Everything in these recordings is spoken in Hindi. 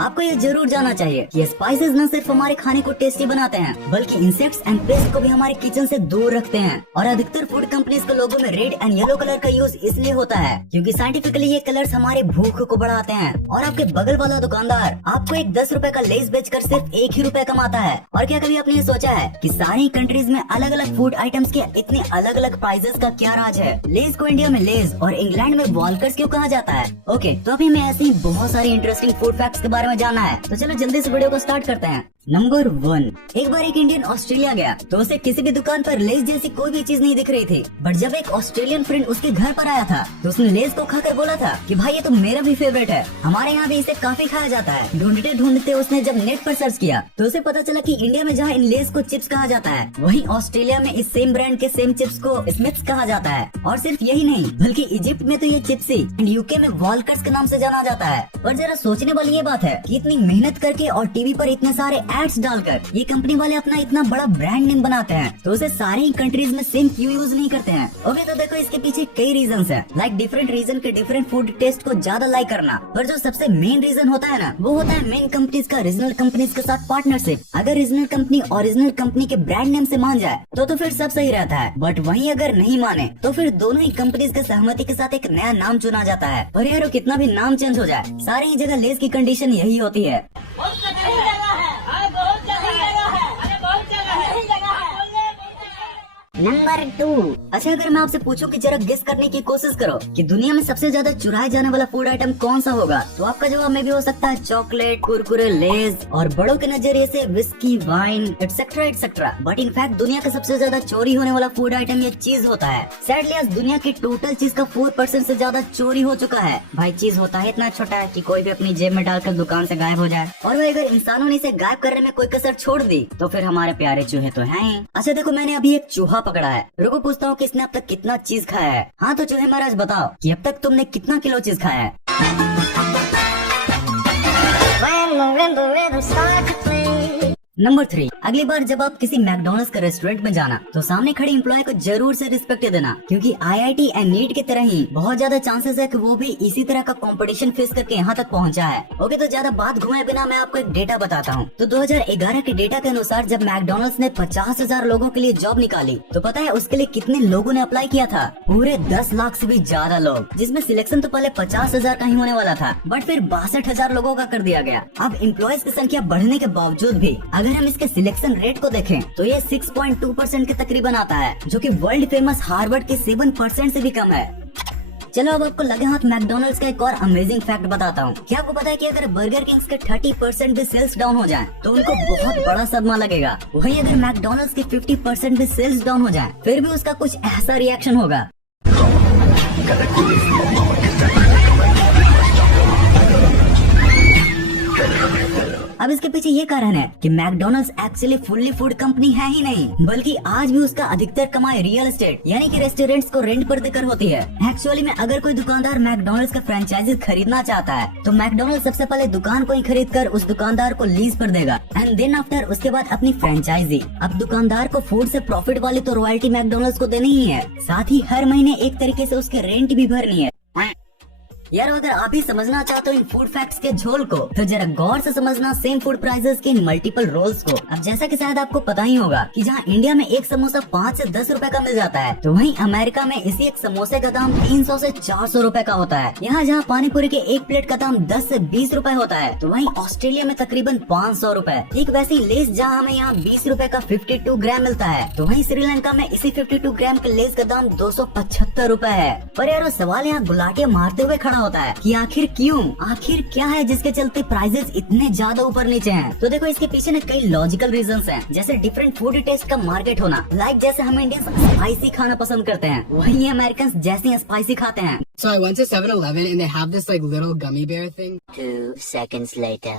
आपको ये जरूर जानना चाहिए कि स्पाइसेस न सिर्फ हमारे खाने को टेस्टी बनाते हैं बल्कि इंसेक्ट्स एंड पेस्ट को भी हमारे किचन से दूर रखते हैं। और अधिकतर फूड कंपनीज के लोगों में रेड एंड येलो कलर का यूज इसलिए होता है क्योंकि साइंटिफिकली ये कलर्स हमारे भूख को बढ़ाते हैं। और आपके बगल वाला दुकानदार आपको एक 10 रुपए का लेस बेचकर सिर्फ 1 ही रुपए कमाता है। और क्या कभी आपने ये सोचा है कि सारी कंट्रीज में अलग अलग फूड आइटम्स के इतने अलग अलग प्राइसेस का क्या राज है? लेस को इंडिया में लेस और इंग्लैंड में वॉल्कर्स क्यों कहा जाता है? ओके, तो अभी हमें ऐसे ही बहुत सारी इंटरेस्टिंग फूड फैक्ट्स के बारे में जानना है, तो चलो जल्दी से वीडियो को स्टार्ट करते हैं। नंबर 1, एक बार एक इंडियन ऑस्ट्रेलिया गया तो उसे किसी भी दुकान पर लेस जैसी कोई भी चीज नहीं दिख रही थी। बट जब एक ऑस्ट्रेलियन फ्रेंड उसके घर पर आया था तो उसने लेस को खाकर बोला था कि भाई ये तो मेरा भी फेवरेट है, हमारे यहाँ भी इसे काफी खाया जाता है। ढूंढते ढूंढते उसने जब नेट पर सर्च किया तो उसे पता चला कि इंडिया में जहाँ इन लेस को चिप्स कहा जाता है वहीं ऑस्ट्रेलिया में इस सेम ब्रांड के सेम चिप्स को स्मिथ्स कहा जाता है। और सिर्फ यही नहीं बल्कि इजिप्ट में तो ये चिप्सी एंड यूके में वॉल्कर्स के नाम से जाना जाता है। और जरा सोचने वाली ये बात है कि इतनी मेहनत करके और टीवी पर इतने सारे एड्स डालकर ये कंपनी वाले अपना इतना बड़ा ब्रांड नेम बनाते हैं तो उसे सारे ही कंट्रीज में सेम क्यों यूज नहीं करते हैं? ओके, तो देखो इसके पीछे कई रीजंस हैं। लाइक डिफरेंट रीजन के डिफरेंट फूड टेस्ट को ज्यादा लाइक करना। पर जो सबसे मेन रीजन होता है ना, वो होता है मेन कंपनीज का रीजनल कंपनीज के साथ पार्टनरशिप। अगर रीजनल कंपनी ओरिजिनल कंपनी के ब्रांड नेम से मान जाए तो फिर सब सही रहता है। बट वहीं अगर नहीं माने तो फिर दोनों ही कंपनीज के सहमति के साथ एक नया नाम चुना जाता है। और यार कितना भी नाम चेंज हो जाए सारी ही जगह लेस की कंडीशन यही होती है। नंबर 2, अच्छा अगर मैं आपसे पूछूं कि जरा गेस करने की कोशिश करो कि दुनिया में सबसे ज्यादा चुराए जाने वाला फूड आइटम कौन सा होगा, तो आपका जवाब में भी हो सकता है चॉकलेट, कुरकुरे, लेज और बड़ों के नजरिए से whisky, wine etcetera etcetera. But in fact दुनिया का सबसे ज्यादा चोरी होने वाला फूड आइटम ये चीज होता है। सैडली आज दुनिया की टोटल चीज का 4% से ज्यादा चोरी हो चुका है। भाई चीज होता है इतना छोटा है कि कोई भी अपनी जेब में डालकर दुकान से गायब हो जाए। और भाई अगर इंसानों ने इसे गायब करने में कोई कसर छोड़ दी तो फिर हमारे प्यारे चूहे तो हैं ही। अच्छा देखो, मैंने अभी एक चूहा पकड़ा है। रुको पूछता हूँ कि इसने अब तक कितना चीज खाया है। हाँ तो चूहे महाराज बताओ कि अब तक तुमने कितना किलो चीज खाया है? नंबर 3, अगली बार जब आप किसी मैकडोनल्ड्स के रेस्टोरेंट में जाना तो सामने खड़े एम्प्लॉय को जरूर से रिस्पेक्ट देना, क्योंकि आईआईटी एंड नीट की तरह ही बहुत ज्यादा चांसेस है कि वो भी इसी तरह का कंपटीशन फेस करके यहाँ तक पहुँचा है। ओके, तो ज्यादा बात घुमाए बिना मैं आपको एक डेटा बताता हूँ। तो 2011 के डेटा के अनुसार जब मैकडोनल्ड्स ने 50,000 लोगों के लिए जॉब निकाली तो पता है उसके लिए कितने लोगों ने अप्लाई किया था? पूरे 10 लाख से भी ज्यादा लोग, जिसमें सिलेक्शन तो पहले 50,000 का ही होने वाला था बट फिर 62,000 लोगों का कर दिया गया। अब एम्प्लॉयज की संख्या बढ़ने के बावजूद भी अगर हम इसके सिलेक्शन रेट को देखें तो ये 6.2% के तकरीबन आता है, जो कि वर्ल्ड फेमस हार्वर्ड के 7% से भी कम है। चलो अब आपको लगे हाथ मैकडोनल्ड्स का एक और अमेजिंग फैक्ट बताता हूँ। क्या आपको पता है कि अगर बर्गर किंग्स के 30% भी सेल्स डाउन हो जाए तो उनको बहुत बड़ा सदमा लगेगा। वहीं अगर मैकडोनल्ड्स के 50% भी सेल्स डाउन हो जाए फिर भी उसका कुछ ऐसा रिएक्शन होगा। अब इसके पीछे ये कारण है कि McDonald's actually fully food company है ही नहीं, बल्कि आज भी उसका अधिकतर कमाई रियल एस्टेट यानी कि रेस्टोरेंट्स को रेंट पर देकर होती है। एक्चुअली में अगर कोई दुकानदार मैकडोनल्ड्स का फ्रेंचाइजी खरीदना चाहता है तो मैकडोनल्ड्स सबसे पहले दुकान को ही खरीद कर उस दुकानदार को लीज पर देगा एंड देन आफ्टर उसके बाद अपनी फ्रेंचाइजी। अब दुकानदार को फूड से प्रॉफिट वाली तो रॉयल्टी मैकडोनल्ड्स को देनी ही है, साथ ही हर महीने एक तरीके से उसके रेंट भी भरनी है। यार अगर आप भी समझना चाहते हो इन फूड फैक्ट्स के झोल को तो जरा गौर से समझना सेम फूड प्राइसेस के इन मल्टीपल रोल्स को। अब जैसा कि शायद आपको पता ही होगा कि जहाँ इंडिया में एक समोसा 5 से 10 रुपए का मिल जाता है तो वहीं अमेरिका में इसी एक समोसे का दाम 300 से 400 रुपए का होता है। यहाँ जहाँ पानी पूरी के एक प्लेट का दाम 10 से 20 रुपए होता है तो वहीं ऑस्ट्रेलिया में तकरीबन 500 रुपए। ठीक वैसे ही लेस जहाँ हमें यहाँ 20 रुपए का 52 ग्राम मिलता है तो वहीं श्रीलंका में इसी 52 ग्राम के लेस का दाम 275 रुपए है। पर यार सवाल यहाँ गुलाटियाँ मारते हुए खड़ा होता है कि आखिर क्यों, आखिर क्या है जिसके चलते प्राइसेस इतने ज्यादा ऊपर नीचे हैं? तो देखो इसके पीछे न कई लॉजिकल रीजंस हैं, जैसे डिफरेंट फूड टेस्ट का मार्केट होना। लाइक जैसे हम इंडियंस स्पाइसी खाना पसंद करते हैं वहीं अमेरिकन जैसे स्पाइसी खाते हैं। So I went to 7-Eleven and they have this like little gummy bear thing. 2 seconds later.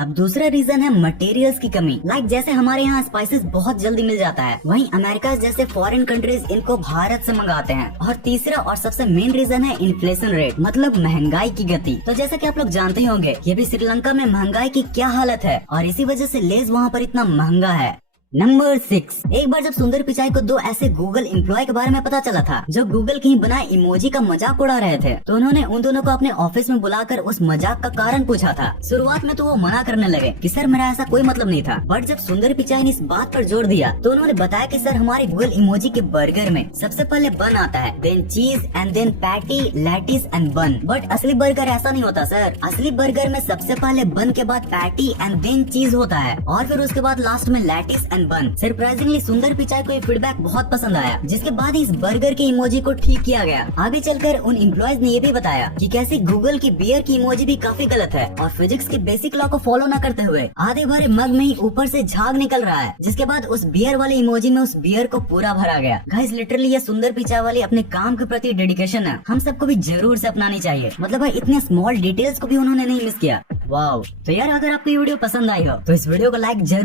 अब दूसरा रीजन है मटेरियल्स की कमी। लाइक जैसे हमारे यहाँ स्पाइसेस बहुत जल्दी मिल जाता है वहीं अमेरिका जैसे फॉरेन कंट्रीज इनको भारत से मंगाते हैं। और तीसरा और सबसे मेन रीजन है इन्फ्लेशन रेट, मतलब महंगाई की गति। तो जैसा कि आप लोग जानते ही होंगे कि अभी श्रीलंका में महंगाई की क्या हालत है और इसी वजह से लेस वहाँ पर इतना महंगा है। नंबर 6। एक बार जब सुंदर पिचाई को दो ऐसे गूगल एम्प्लॉय के बारे में पता चला था जो गूगल की बनाए इमोजी का मजाक उड़ा रहे थे, तो उन्होंने उन दोनों को अपने ऑफिस में बुलाकर उस मजाक का कारण पूछा था। शुरुआत में तो वो मना करने लगे कि सर मेरा ऐसा कोई मतलब नहीं था, बट जब सुंदर पिचाई ने इस बात पर जोर दिया तो उन्होंने बताया कि सर हमारे गूगल इमोजी के बर्गर में सबसे पहले बन आता है, then cheese and then patty, lettuce and bun. But असली बर्गर ऐसा नहीं होता सर। असली बर्गर में सबसे पहले बन के बाद पैटी एंड देन चीज होता है और फिर उसके बाद लास्ट में लेटिस एंड बन। सरप्राइजिंगली सुंदर पिचाई को ये फीडबैक बहुत पसंद आया, जिसके बाद इस बर्गर के इमोजी को ठीक किया गया। आगे चलकर उन एम्प्लॉयज ने ये भी बताया कि कैसे गूगल की बियर की इमोजी भी काफी गलत है और फिजिक्स के बेसिक लॉ को फॉलो न करते हुए आधे भरे मग में ही ऊपर से झाग निकल रहा है, जिसके बाद उस बियर वाले इमोजी में उस बियर को पूरा भरा गया। गाइस लिटरली ये सुंदर पिचाई वाली अपने काम के प्रति डेडिकेशन है, हम सबको भी जरूर से अपनानी चाहिए। मतलब भाई इतने स्मॉल डिटेल्स को भी उन्होंने नहीं मिस किया। वाओ। तो यार अगर आपको ये वीडियो पसंद आई हो तो इस वीडियो को लाइक जरूर